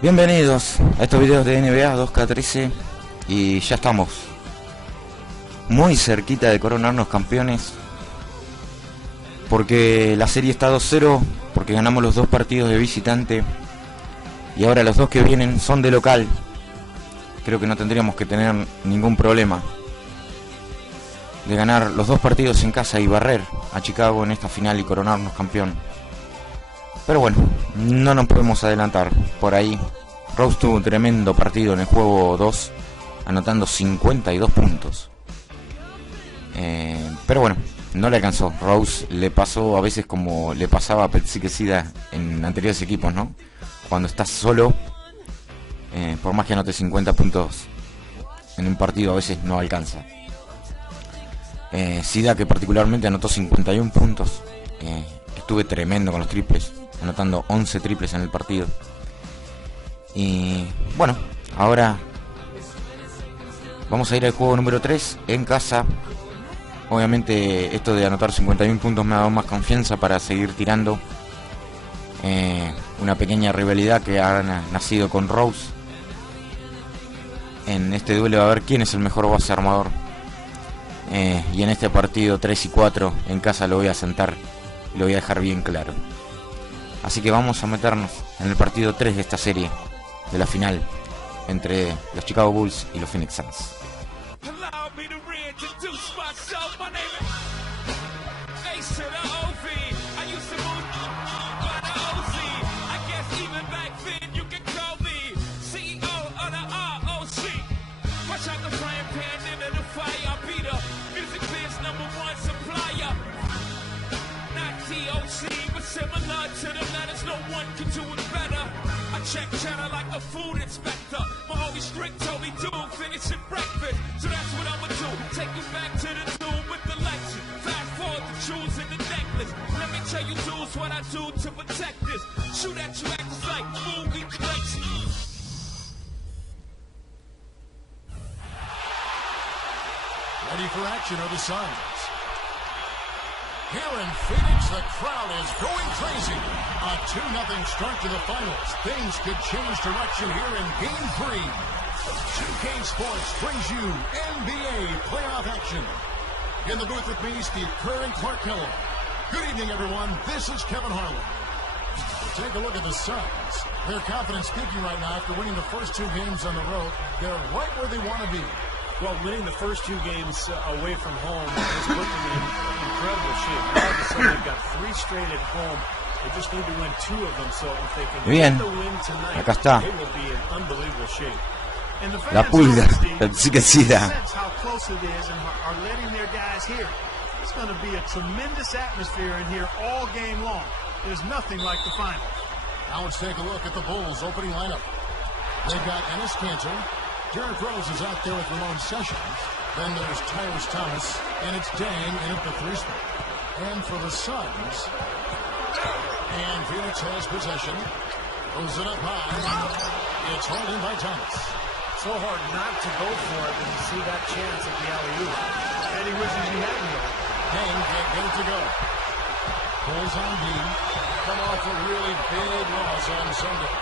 Bienvenidos a estos videos de NBA 2K13 y ya estamos muy cerquita de coronarnos campeones porque la serie está 2-0, porque ganamos los dos partidos de visitante y ahora los dos que vienen son de local. Creo que no tendríamos que tener ningún problema de ganar los dos partidos en casa y barrer a Chicago en esta final y coronarnos campeón. Pero bueno, no nos podemos adelantar por ahí. Rose tuvo un tremendo partido en el juego 2, anotando 52 puntos. Pero bueno, no le alcanzó. Rose le pasó a veces como le pasaba a Petzikesida en anteriores equipos, ¿no? Cuando estás solo, por más que anote 50 puntos en un partido, a veces no alcanza. Sida, que particularmente anotó 51 puntos. Estuve tremendo con los triples, anotando 11 triples en el partido. Y bueno, ahora vamos a ir al juego número 3 en casa. Obviamente esto de anotar 51 puntos me ha dado más confianza para seguir tirando. Una pequeña rivalidad que ha nacido con Rose. En este duelo va a ver quién es el mejor base armador. Y en este partido 3 y 4 en casa lo voy a sentar y lo voy a dejar bien claro. Así que vamos a meternos en el partido 3 de esta serie, de la final entre los Chicago Bulls y los Phoenix Suns. Check channel like a food inspector. My homie Strick told me do finish at breakfast. So that's what I'ma do. Take you back to the tomb with the lecture. Fast forward the jewels in the necklace. Let me tell you dudes what I do to protect this. Shoot at you actors like movie collection. Ready for action are the Suns. Here in Phoenix, the crowd is going crazy. A 2-0 start to the finals. Things could change direction here in Game 3. 2K Sports brings you NBA playoff action. In the booth with me, Steve Kerr and Clark Miller. Good evening, everyone. This is Kevin Harlan. Take a look at the Suns. They're confident speaking right now after winning the first 2 games on the road. They're right where they want to be. Well, winning the first 2 games away from home has put them in incredible shape. All of a sudden, they've got 3 straight at home. They just need to win 2 of them. So if they can Bien. get the win tonight, Acá está. they will be in unbelievable shape. And the La fans pulga, know, Steve, Petzikesida. sense how close it is and are letting their guys hear. It's going to be a tremendous atmosphere in here all game long. There's nothing like the finals. Now let's take a look at the Bulls' opening lineup. They've got Enes Kanter. Derrick Rose is out there with Ramon Sessions. Then there's Tyrese Thomas, and it's Dang in at the 3 spot. And for the Suns, and Phoenix has possession. Throws it up high. It's hauled in by Thomas. So hard not to go for it when you see that chance at the alley-oop. And he wishes he hadn't gone. Dang can't get it to go. Pulls on B. Come off a really big loss on Sunday.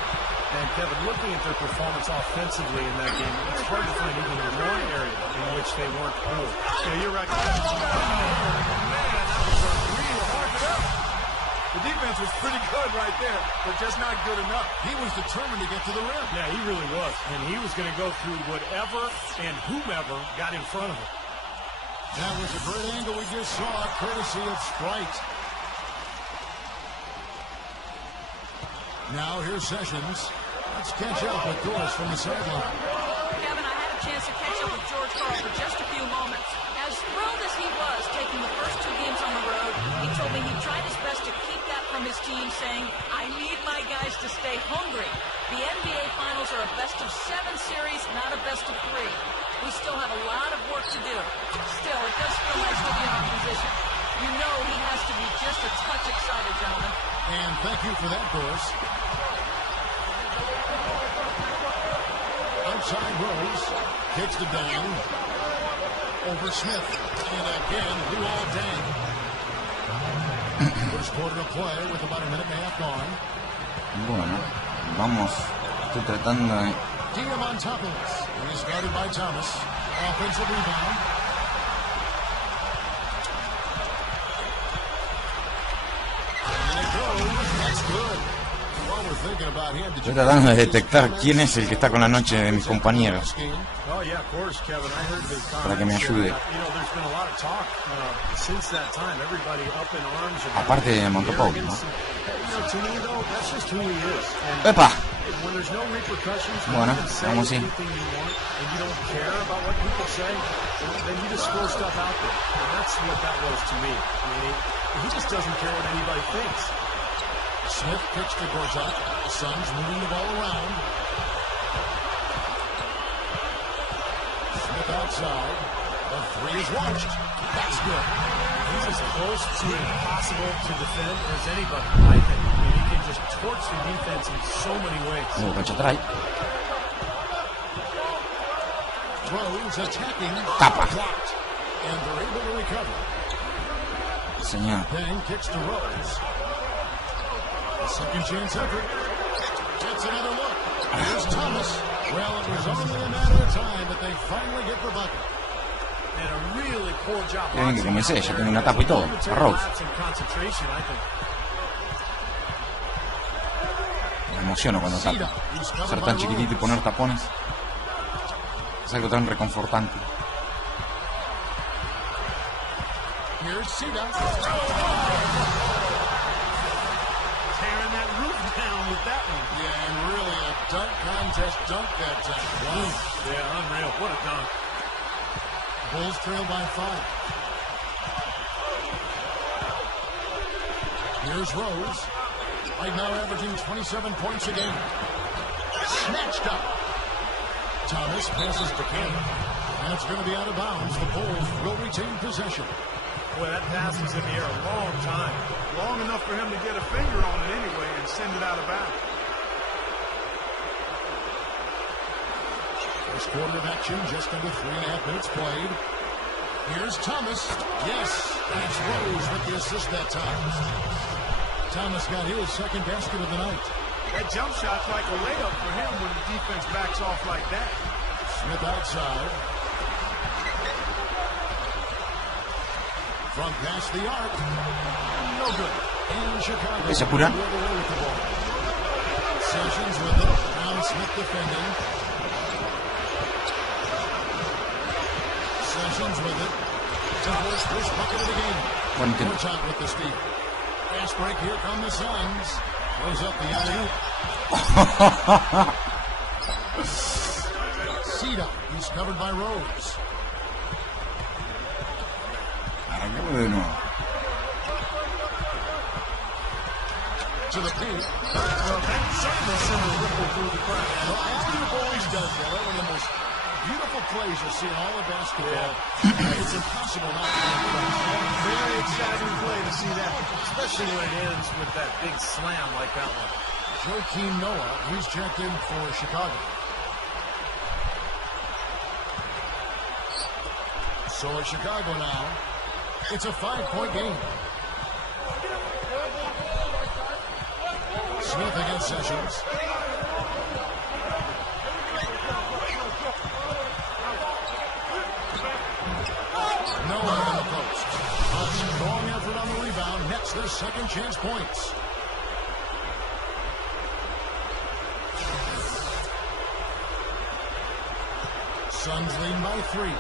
And Kevin, looking at their performance offensively in that game, it's hard to find even one area in which they weren't poor. Yeah, you're right. The defense was pretty good right there, but just not good enough. He was determined to get to the rim. Yeah, he really was. And he was going to go through whatever and whomever got in front of him. That was a great angle we just saw, courtesy of Sprite. Now here's Sessions. Let's catch up with Doris from the sideline. Kevin, I had a chance to catch up with George Karl for just a few moments. As thrilled as he was taking the first 2 games on the road, he told me he tried his best to keep that from his team, saying, I need my guys to stay hungry. The NBA Finals are a best-of-7 series, not a best-of-3. We still have a lot of work to do. Still, it does feel nice to be in our position. You know he has to be just a touch excited, gentlemen. And thank you for that, Doris. Outside Rose. Kicks to Dang. Over Smith. And again, Luol Deng. First quarter of play with about a minute and a half gone. Bueno, vamos Estoy tratando de... Diamantopoulos is guarded by Thomas. Offensive rebound. And it goes. That's good. While we're thinking about him, did Estoy you tratando de detectar quién es el que está con la noche de mis compañeros Oh, yeah, of course, Kevin. I heard the comments. para que me ayude. You know, there's been a lot of talk since that time. Everybody up in arms about Aparte de Montopoulos, ¿no? arrogance. You know, to me, though, that's just who he is. And ¡Epa! when there's no repercussions, when Bueno, you can say vamos así. anything you want and you don't care about what people say, then you just throw stuff out there. And that's what that was to me. I mean, he just doesn't care what anybody thinks. Smith kicks to Gortat. The Suns moving the ball around. Smith outside. The three is launched. That's good. He's as close to impossible to defend as anybody, I think. I mean, he can just torch the defense in so many ways. Oh, cancha atrás. Rose attacking. Tapa. Blocked. And they're able to recover. Señor. Then kicks to Rose. A second chance effort. Gets another look. Here's Thomas. Well, it was only a matter of time that they finally get the bucket. And a really poor job. Qué bien que comencé, ya tengo una tapa y todo. A Rose. Me emociono cuando tapo. Ser tan chiquitito y poner tapones es algo tan reconfortante. Here's Sita. Tearing that roof down with that one. Yeah, and really a dunk contest dunk that time. Wow. Yeah, unreal. What a dunk. Bulls trail by 5. Here's Rose. Right now averaging 27 points a game. Snatched up. Thomas passes to Kane. And it's going to be out of bounds. The Bulls will retain possession. Boy, that pass was in the air a long time. Long enough for him to get a finger on it anyway and send it out of bounds. First quarter of action, just under 3.5 minutes played. Here's Thomas. Yes, and it's Rose with the assist that time. Thomas got his second basket of the night. That jump shot's like a layup for him when the defense backs off like that. Smith outside. From past the arc. No good. And Chicago. ¿Se apuran? Sessions with it. Brown Smith defending. Sessions with it. Towers first bucket of the game. Gortat with the steal. Fast break. Here come the Suns. Goes up the alley. Sita. He's covered by Rose. Bueno. To the paint. Well, that certainly sent a ripple through the crowd. Andrew always does that. One of the most beautiful plays you'll see in all of basketball. It's impossible not to be impressed. Very exciting play to see that, especially when it ends with that big slam like that one. Joakim Noah, he's checked in for Chicago. So at Chicago now, it's a 5-point game. Smith against Sessions. Noah on the post. A strong effort on the rebound. Nets their second chance points. Suns lead by 3.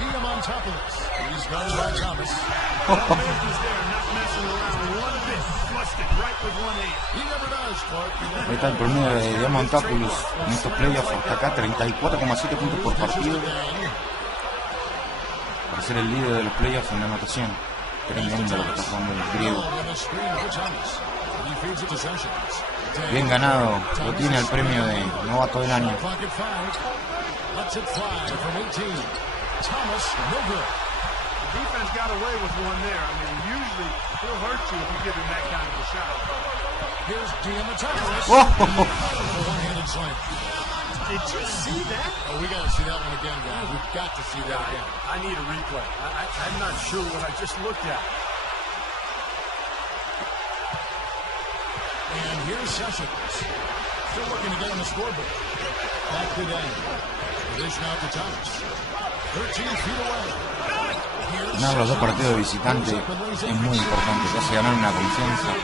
Diamantopoulos. He's guarded by Thomas. Memphis there, not messing around one bit. Flushed it right with one hand. He never does, Clark. Ahí está el promedio de Diamantopoulos en estos playoffs hasta acá, 34,7 puntos por partido. Para ser el líder de los playoffs en la anotación. Tremendo lo que está jugando el griego. Bien ganado, lo tiene el premio de novato del año. Thomas, no good. The defense got away with one there. I mean, usually he'll hurt you if you give him that kind of a shot. Here's Diamantopoulos. One-handed slam. Did you see that? Oh, we got to see that one again, guys. We've got to see that again. I need a replay. I'm not sure what I just looked at. Here's Sessions. Still looking to get on the scoreboard. Back to Dang. Dish now to Thomas. 13 feet away. Ganar los dos partidos de visitante es muy importante, te hace ganar una confianza.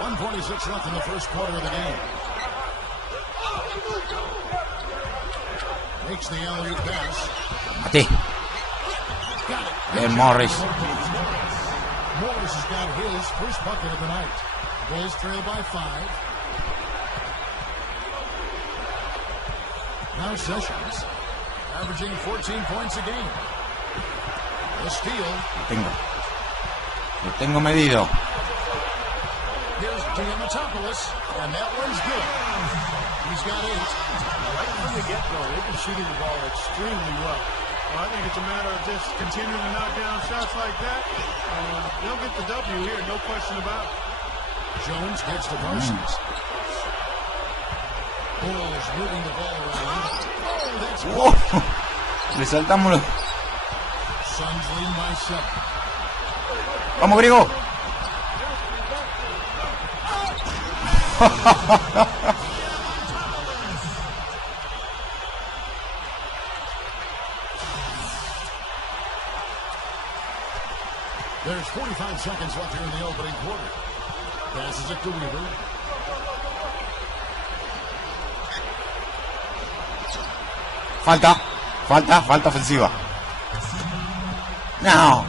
.146 left in the first quarter of the game. Makes the alley-oop pass. Mate. Ben Morris. Morris has got his first bucket of the night. Bulls trail by 5. Now Sessions, averaging 14 points a game. The steal. Lo tengo medido. Here's Diamatopoulos, and that one's good. He's got 8. Right from the get-go, they've been shooting the ball extremely well. Well, I think it's a matter of just continuing to knock down shots like that. They'll get the W here, no question about it. Jones gets to Parsons. Bulls moving the ball around. Oh, that's Le saltamos los... Suns lead by 7. ¡Vamos, Griego! There's 45 seconds left here in the opening quarter. Passes it to Weaver. Falta ofensiva. No.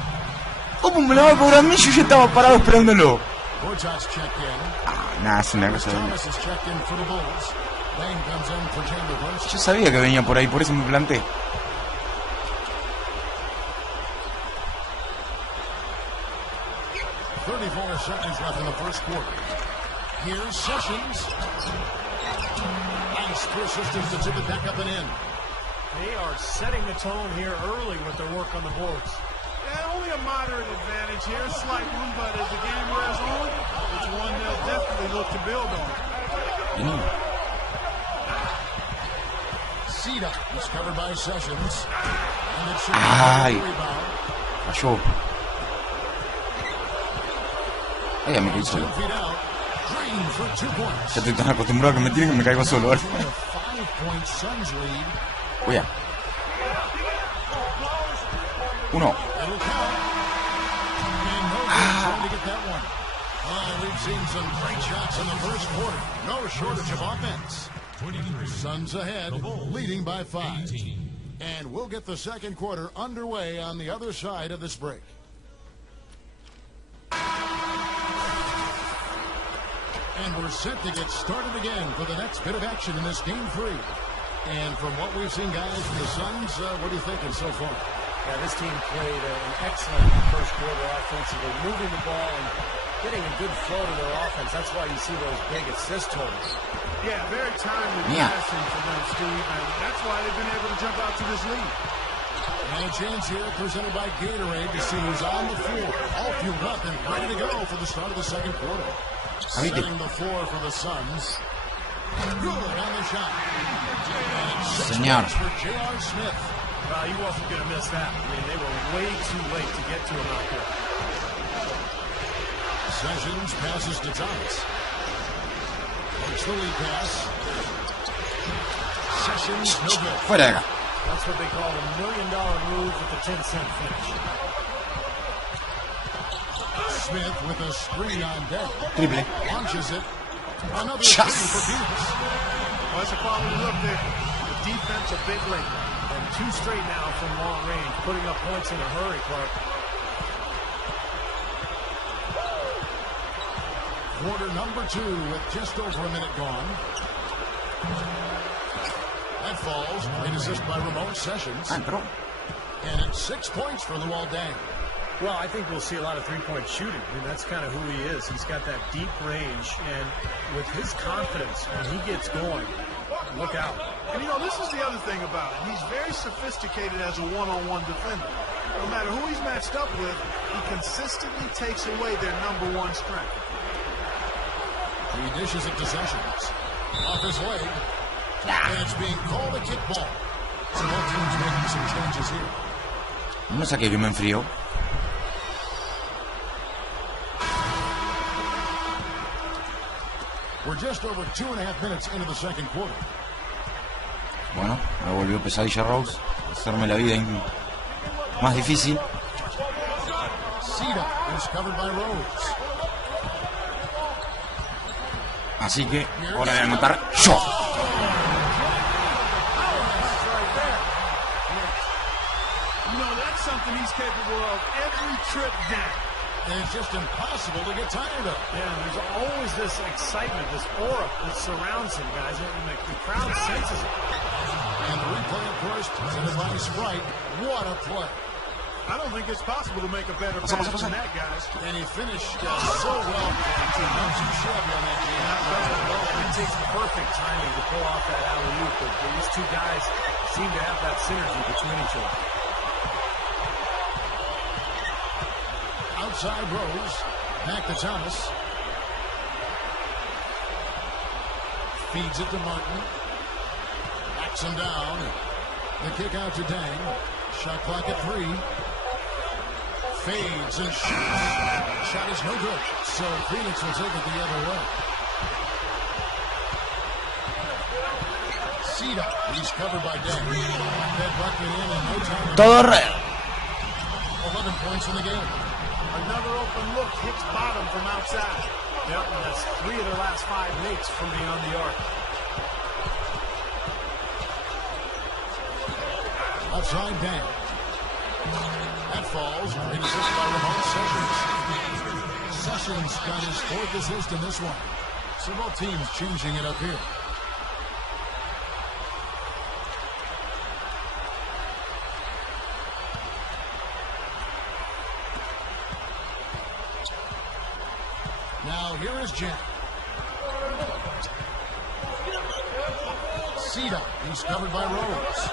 ¿Cómo me lo va a cobrar a mí? Yo ya estaba parado esperándolo. Gortat's checked in. Nada, es una cosa de... Thomas is checked in for the Bulls. Lane comes in for Chandler Parsons. Yo sabía que venía por ahí, por eso me planté. Seconds left in the first quarter. Here's Sessions. Nice persistence to tip it back up and in. They are setting the tone here early with their work on the boards. Yeah, only a moderate advantage here, slight one, but as the game wears on, it's one they'll definitely look to build on. Cedar is covered by Sessions. And it should be a rebound. Falló. Ay, me caí solo. Ya estoy tan acostumbrado a que me tiren que me caigo solo ahora. Voy a. 1. We've seen some great shots in the first quarter. No shortage of offense. Suns ahead, leading by 5. And we'll get the second quarter underway on the other side of this break. And we're set to get started again for the next bit of action in this game 3. And from what we've seen, guys, from the Suns, what are you thinking so far? Yeah, this team played an excellent first quarter offensively, moving the ball and getting a good flow to their offense. That's why you see those big assist totals. Yeah, very timely passing for them, Steve, and that's why they've been able to jump out to this lead. And a chance here presented by Gatorade to see who's on the floor. All fueled up and ready to go for the start of the second quarter. Setting the floor for the Suns. Good on the shot. Señor. For J.R. Smith. He wasn't going to miss that. I mean, they were way too late to get to him out there. Sessions passes to Thomas. Takes the lead pass. Sessions, no good. Fuera de acá. That's what they call a $1 million move with a 10-cent finish. Smith with a screen on deck. Triple. Launches it. Another screen for Phoenix. Well, that's a quality look there. The defense a bit late. And 2 straight now from long range, putting up points in a hurry, Clark. Quarter number 2 with just over a minute gone. That falls. Great assist by Ramon Sessions. And it's 6 points for Luol Deng. Well, I think we'll see a lot of three-point shooting. I mean, that's kind of who he is. He's got that deep range, and with his confidence, when he gets going, look out. And, you know, this is the other thing about him. He's very sophisticated as a one-on-one defender. No matter who he's matched up with, he consistently takes away their number 1 strength. He dishes it to Sessions. Off his leg. And it's being called a kickball. So both teams making some changes here. No saqué que me enfrío. We're just over 2.5 minutes into the second quarter. Bueno, me volvió pesadilla Rose. Hacerme la vida más difícil. Cita is covered by Rose. Así que, hora de anotar yo. That's something he's capable of every trip down. And it's just impossible to get tired of. Yeah, there's always this excitement, this aura that surrounds him, guys, and the crowd senses it. And the replay, of course, presented by Sprite. What a play. I don't think it's possible to make a better pass than that, guys. And he finished so well. Not too shabby on that game. It takes perfect timing to pull off that alley-oop, but these two guys seem to have that synergy between each other. Outside Rose, back to Thomas. Feeds it to Martin. Backs him down. The kick out to Dang. Shot clock at 3. Fades and shoots. Shot is no good. So Phoenix will take it the other way. Cita, he's covered by Dang. That bucket in and no time. Todo red. 11 points in the game. Another open look hits bottom from outside. Yep, and that's 3 of their last 5 makes from beyond the arc. Outside down. That falls. Great assist by Ramon Sessions. Sessions got his 4th assist in this one. So both teams changing it up here. Now here is Jack. Cita, he's covered by Rose.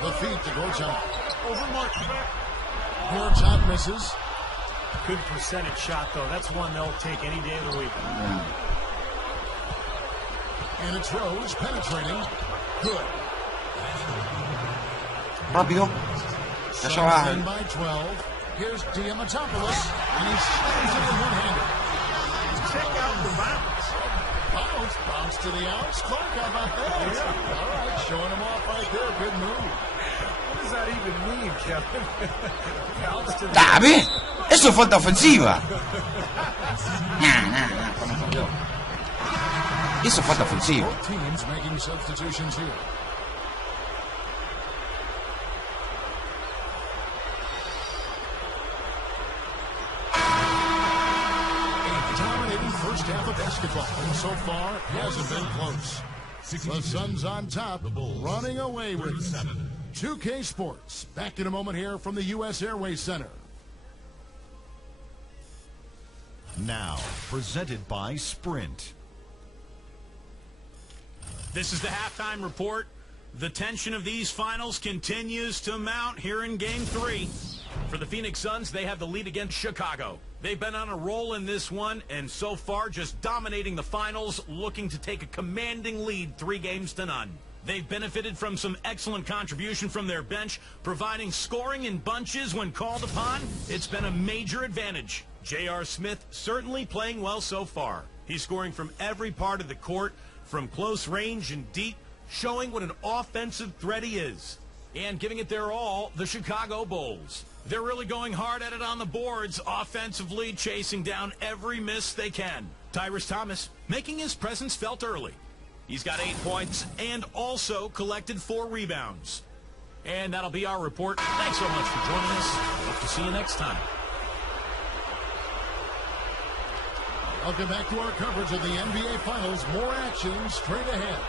The feed to Gortat. Over Martin. Gortat misses. Good percentage shot, though. That's one they'll take any day of the week. And it's Rose penetrating. Good. Rápido. Ya va. 10 by 12. Here's Diamatopoulos, and he slams it in one-handed. Check out the bounce. Bounce to the outs. Clark, how about that? Yeah. All right, showing him off right there. Good move. What does that even mean, Kevin? Bounce to the ¡Dame! ¡Eso es falta ofensiva! Eso es falta ofensiva. Both teams making substitutions here. First half of basketball, and so far hasn't been close. The Suns on top, running away with it. 2K Sports, back in a moment here from the U.S. Airways Center. Now, presented by Sprint. This is the halftime report. The tension of these finals continues to mount here in Game 3. For the Phoenix Suns, they have the lead against Chicago. They've been on a roll in this one, and so far just dominating the finals, looking to take a commanding lead 3-0. They've benefited from some excellent contribution from their bench, providing scoring in bunches when called upon. It's been a major advantage. J.R. Smith certainly playing well so far. He's scoring from every part of the court, from close range and deep, showing what an offensive threat he is. And giving it their all, the Chicago Bulls. They're really going hard at it on the boards, offensively chasing down every miss they can. Tyrese Thomas making his presence felt early. He's got 8 points and also collected 4 rebounds. And that'll be our report. Thanks so much for joining us. Hope to see you next time. Welcome back to our coverage of the NBA Finals. More action straight ahead.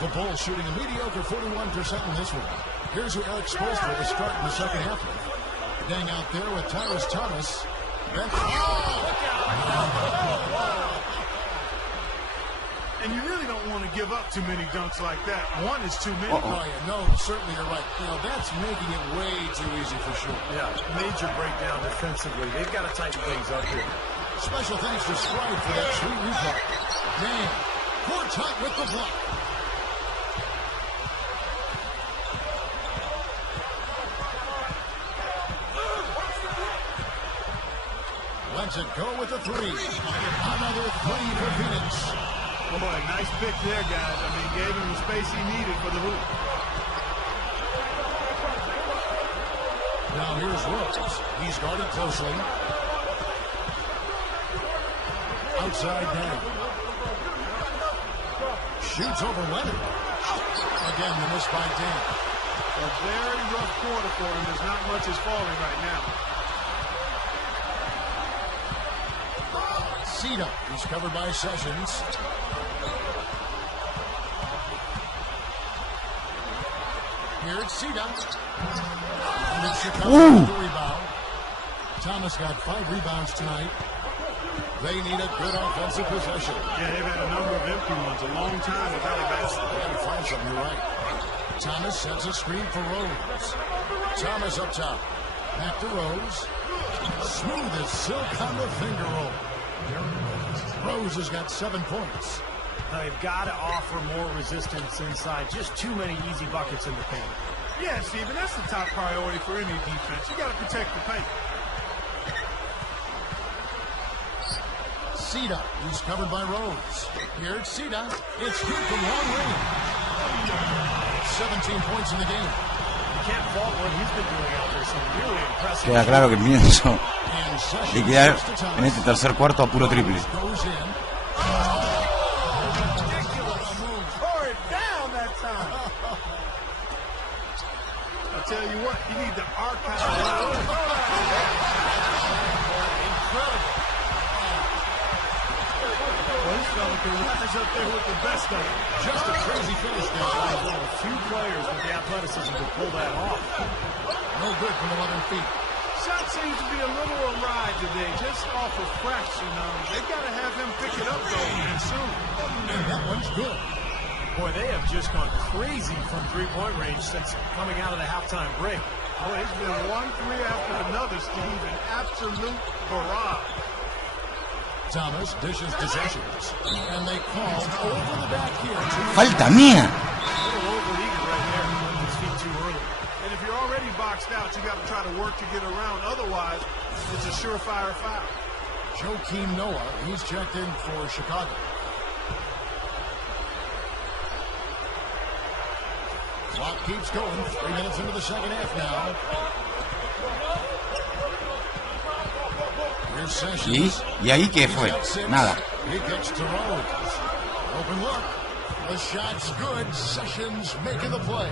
The Bulls shooting a mediocre 41% in this one. Here's who Eric Spoelstra will start in the second half. Dang out there with Tyrese Thomas. And you really don't don't want to give up too many dunks like that. One is too many. No, certainly you're right. That's making it way too easy for sure. Yeah, major breakdown defensively. They've got to tighten things up here. Special thanks to Stride for that sweet replay. Dan, Gortat with the block. Lets it go with the three. Another three for Phoenix. Oh boy, nice pick there, guys. I mean, gave him the space he needed for the hoop. Now here's Rose. He's guarded closely. Outside down. Shoots over Leonard. Again, the miss by Dan. A very rough quarter for him. There's not much is falling right now. Cedar, he's covered by Sessions. Here it's Cedar. And it's Chicago with the rebound. Thomas got 5 rebounds tonight. They need a good offensive possession. Yeah, they've had a number of empty ones. A long time without a basket. They got to find something, you're right. Thomas sets a screen for Rose. Thomas up top. Back to Rose. Smooth as silk on the finger roll. Rose has got 7 points. They've got to offer more resistance inside. Just too many easy buckets in the paint. Yeah, Steven, that's the top priority for any defense. You got to protect the paint. Cedar, he's covered by Rose. Here it's Cedar. It's good from long range. 17 points in the game. You can't fault what he's been doing out there. Some really impressive. Queda claro que pienso liquidar en este tercer cuarto a puro triple. Goes in. Tore it down that time. I'll tell you what, you need to archive. Incredible. Well, this fella can rise up there with the best of it. Just a crazy finish guy. One of the few players with the athleticism to pull that off. No good from 11 feet. Shot seems to be a little awry today, just off a fraction. They've got to have him pick it up, though, man, soon. And that one's good. Boy, they have just gone crazy from three-point range since coming out of the halftime break. Boy, it's been 1-3 after another, Steve, an absolute barrage. Thomas dishes to Sessions, and they call over the back here. Falta mía. A little overeager right there. His feet too early. And if you're already boxed out, you got to try to work to get around. Otherwise, it's a surefire foul. Joakim Noah, he's checked in for Chicago. Clock keeps going. 3 minutes into the second half now. ¿Y ahí qué fue? Nada. He gets to Rose. Open look. The shot's good. Sessions making the play.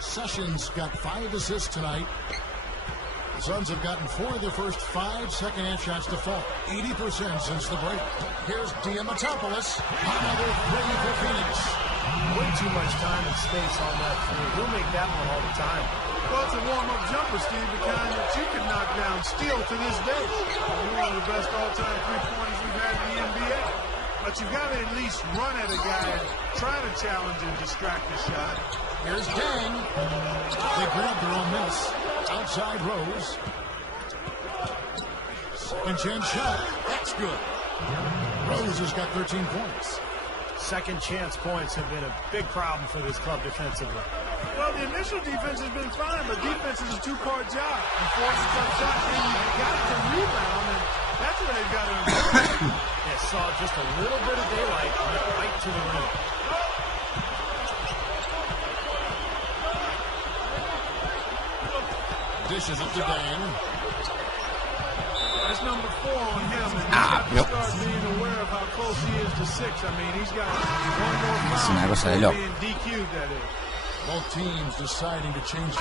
Sessions got 5 assists tonight. The Suns have gotten 4 of their first 5 second-half shots to fall. 80% since the break. Here's Diamatopoulos. Another 3 for Phoenix. Way too much time and space on that three. He'll make that one all the time. Well, it's a warm-up jumper, Steve, the kind that you can knock down still to this day. You're one of the best all-time three-pointers we've had in the NBA. But you've got to at least run at a guy and try to challenge and distract the shot. Here's Dang. They grab their own miss. Outside Rose. Second chance shot. That's good. Rose has got 13 points. Second chance points have been a big problem for this club defensively. Well, the initial defense has been fine, but defense is a two-part job. You force a tough shot, and you've got to rebound, and that's where they've got to improve. They saw just a little bit of daylight and went right to the rim. Dishes it to Dan. That's number 4 on him, and he's got to start being aware of how close he is to 6. I mean, he's got one more Es una cosa de foul loco. being DQ'd, that is. Both teams deciding to change it.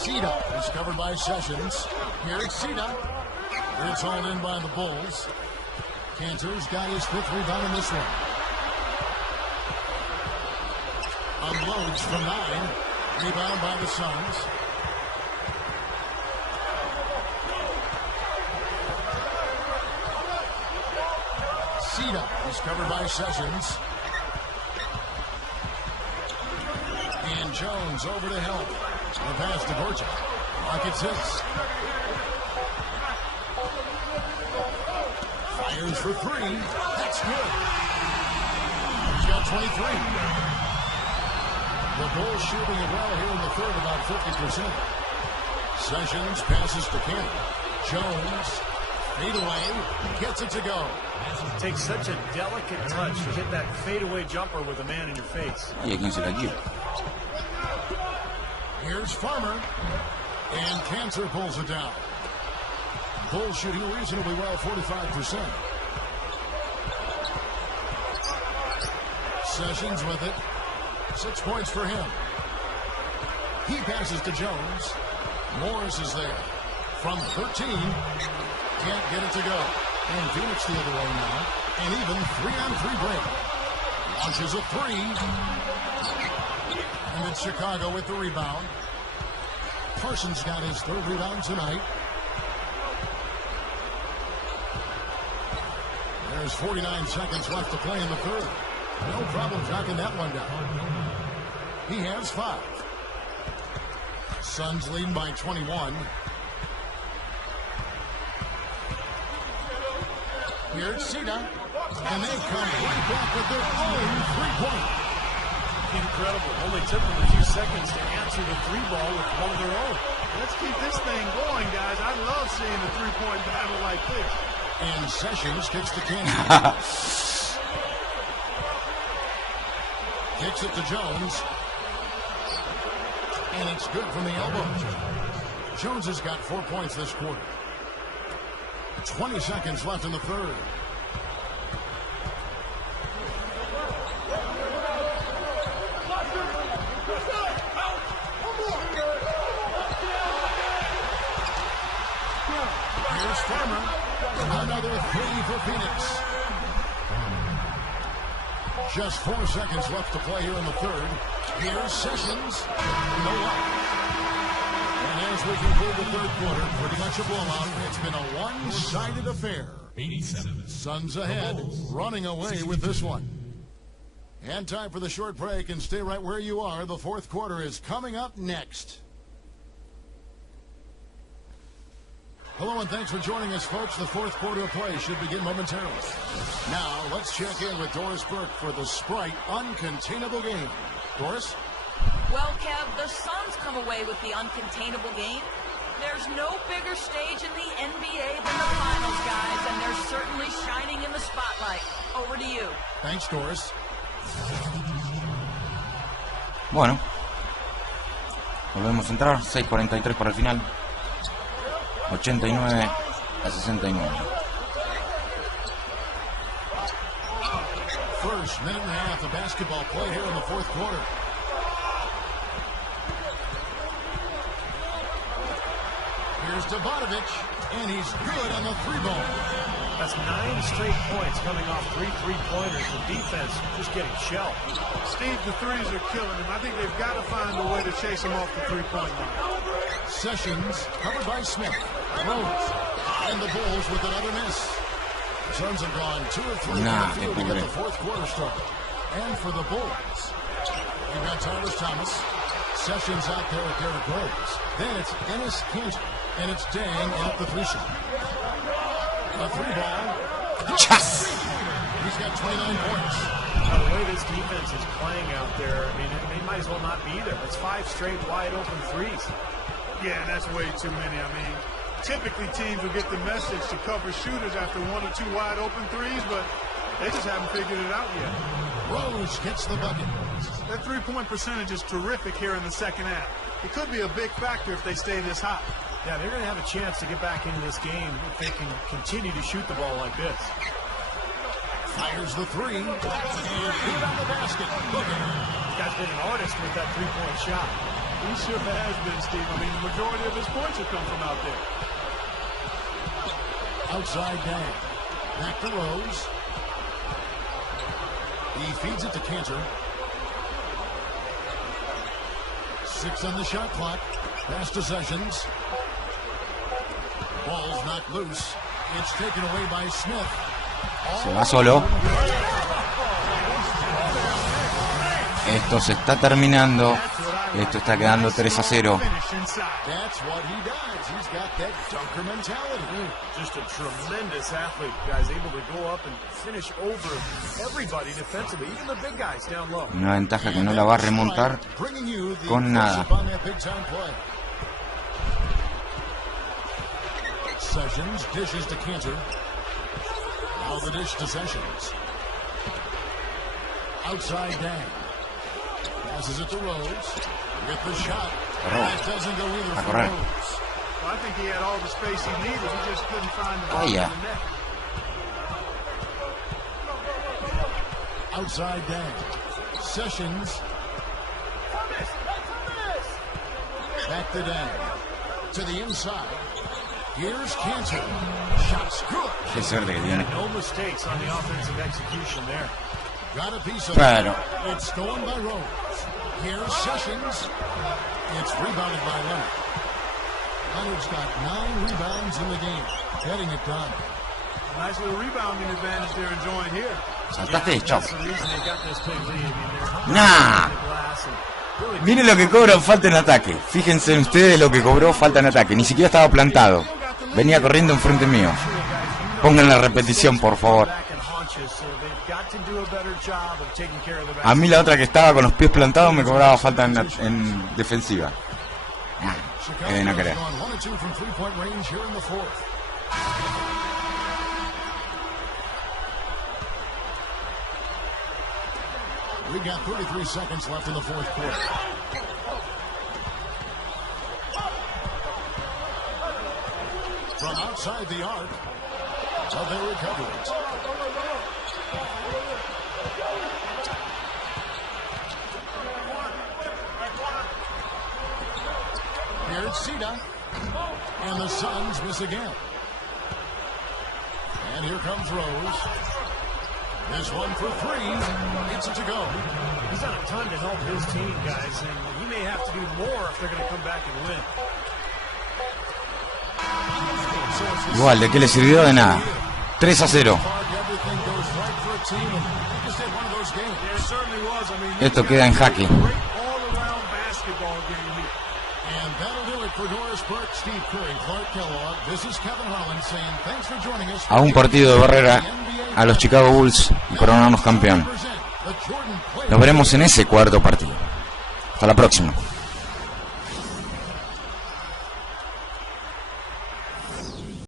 Cedar is covered by Sessions. Here it's Cedar. It's hauled in by the Bulls. Cantor's got his 5th rebound in this one. Unloads from 9. Rebound by the Suns. Sita is covered by Sessions. And Jones over to help. The pass to Gorchak. Rockets hits. Fires for three. That's good. He's got 23. The Bulls shooting it well here in the third, about 50%. Sessions passes to Kent. Jones, fadeaway, gets it to go. It takes such a delicate touch to hit that fadeaway jumper with a man in your face. Here's Farmer, and Cantor pulls it down. Bulls shooting reasonably well, 45%. Sessions with it. 6 points for him. He passes to Jones. Morris is there. From 13. Can't get it to go. And Phoenix the other way now. And even 3-on-3 break. Launches a three. And it's Chicago with the rebound. Parsons got his third rebound tonight. There's 49 seconds left to play in the third. No problem knocking that one down. He has 5. Suns leading by 21. Here's Sita. And they come right back with their own three-point. Incredible. Only took them a few seconds to answer the three ball with one of their own. Let's keep this thing going, guys. I love seeing a three-point battle like this. And Sessions kicks to Cantor. Kicks it to Jones. And it's good from the elbow. Jones has got 4 points this quarter. 20 seconds left in the third. Here's Farmer. Another three for Phoenix. Just 4 seconds left to play here in the third. Here's Sessions. No luck. And as we conclude the third quarter, pretty much a blowout. It's been a one-sided affair. 87. Suns ahead, running away with this one. And time for the short break, and stay right where you are. The fourth quarter is coming up next. Hello and thanks for joining us, folks. The fourth quarter of play should begin momentarily. Now, let's check in with Doris Burke for the Sprite Uncontainable Game. Doris? Well, Kev, the Suns come away with the uncontainable game. There's no bigger stage in the NBA than the finals, guys, and they're certainly shining in the spotlight. Over to you. Thanks, Doris. Bueno, volvemos a entrar. 6:43 para el final. 89-69. First minute and a half of basketball play here in the fourth quarter. Here's Dovanovic, and he's good on the three ball. That's 9 straight points coming off 3 3-pointers. The defense just getting shelled. Steve, the threes are killing him. I think they've got to find a way to chase him off the three-point line. Sessions covered by Smith. Rose. And the Bulls with another miss. The Suns have gone 2 of 3 to get the fourth quarter started. And for the Bulls, we've got Tyrus Thomas. Sessions out there with Derrick Rose. Then it's Enes Kanter. And it's Dang at the three shot. A three ball. Yes! He's got 29 points. Now, the way this defense is playing out there, I mean, they might as well not be there. It's 5 straight wide open threes. Yeah, that's way too many. I mean, typically teams will get the message to cover shooters after 1 or 2 wide open threes, but they just haven't figured it out yet. Rose gets the bucket. That three-point percentage is terrific here in the second half. It could be a big factor if they stay this hot. Yeah, they're going to have a chance to get back into this game if they can continue to shoot the ball like this. Fires the three. And beat on the basket. Booker. This guy's been an artist with that three-point shot. He sure has been, Steve. I mean, the majority of his points have come from out there. Outside down. Back to Rose. He feeds it to Kanter. 6 on the shot clock. Pass to Sessions. Ball's not loose. It's taken away by Smith. Se va solo. Esto se está terminando. Esto está quedando 3-0. That's what he does. He's got that dunker mentality. Just a tremendous athlete, guys, able to go up and finish over everybody defensively, even the big guys down low. Una ventaja que no la va a remontar con nada. Sessions dishes to Cantor. Now the dish to Sessions. Outside Dan. Passes it to Rose. With the shot. That doesn't go either for Rose. Well, I think he had all the space he needed. He just couldn't find the ball in the net. Outside Dan. Sessions. Back to Dan. To the inside. Here's Cantor. Shot's good. Qué suerte que tiene. No mistakes on the offensive execution there. Got a piece of Claro. it. It's stolen by Rose. Here's Sessions. It's rebounded by Leonard. Leonard's got 9 rebounds in the game. Getting it done. Nice little rebounding advantage they're enjoying here. Saltaste, chao. That's the reason they got this big lead. I mean, they're Nah. the glass and really Miren lo que cobran falta en ataque. Fíjense ustedes lo que cobró falta en ataque. Ni siquiera estaba plantado. Venía corriendo enfrente mío. Pongan la repetición, por favor. A mí la otra que estaba con los pies plantados me cobraba falta en defensiva. Que de no querer. We got 33 seconds left in the fourth quarter. From outside the arc, so they recover it. Here's Sita, and the Suns miss again. And here comes Rose. This one for 3. Gets it to go. He's done a ton to help his team, guys, and he may have to do more if they're going to come back and win. Igual, ¿de qué le sirvió? De nada. 3-0. Esto queda en jaque. A un partido de barrera a los Chicago Bulls y coronarnos campeón. Nos veremos en ese cuarto partido. Hasta la próxima.